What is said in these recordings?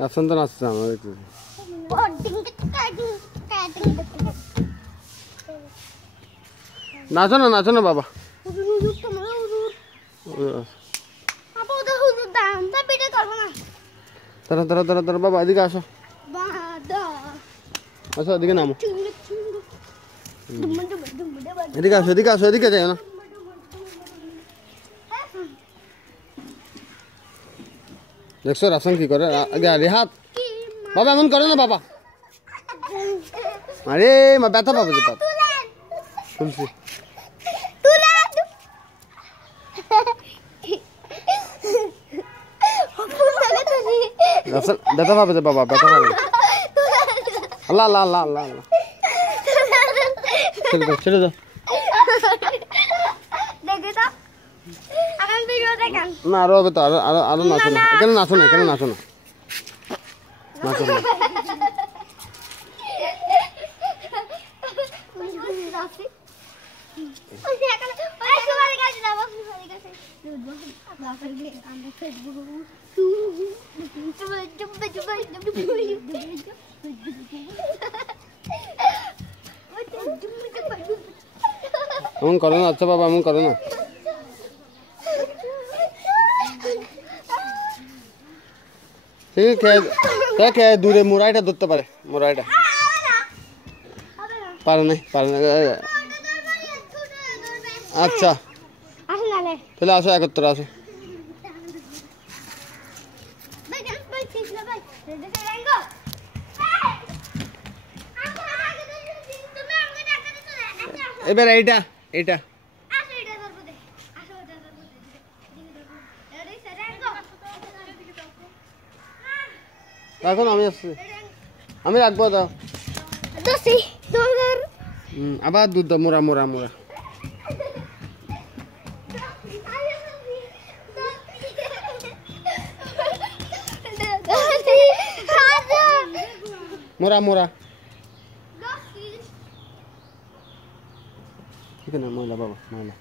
রাফসান তো নাচছে আমার একটু নাচো না বাবা দাঁড়া বাবা এদিকে আসো আসো এদিকে নামো এদিকে আসো এদিকে যাই না দেখছো রাফসান কি করে আরে হাত বাবা এমন করে না বাবা আরে মা ব্যথা পাবে যে বাবা তুলছি রাফসান ব্যথা পাবে যে বাবা ব্যথা পাবে আল্লাহ আল্লাহ আল্লাহ আল্লাহ আল্লাহ ছেড়ে দাও না আরো হবে তো আরো নাচো না এখানে নাচো না নাচো না এমন করো না আচ্ছা বাবা এমন করো না ঠিক আছে দূরে মোড়াইটা ধরতে পারে মোড়াইটা পারে না আচ্ছা তাহলে আসো একত্র আসো এবার এইটা এখন আমি আসছি আমি রাখবো দাও আবার দুধ দাও মোরা ঠিক আছে ময়লা বাবা ময়লা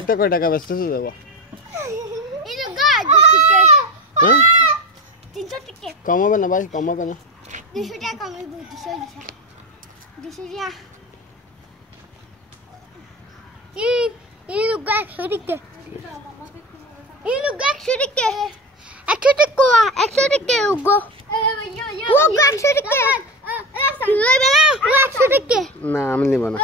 একটা কয় টাকা বেচতেছো যাবো কমাবে না ভাই কমাবে না 200 টাকা কমাবো 200 টাকা এই লুগাক শরীকে একশো উগো না আমি নিব না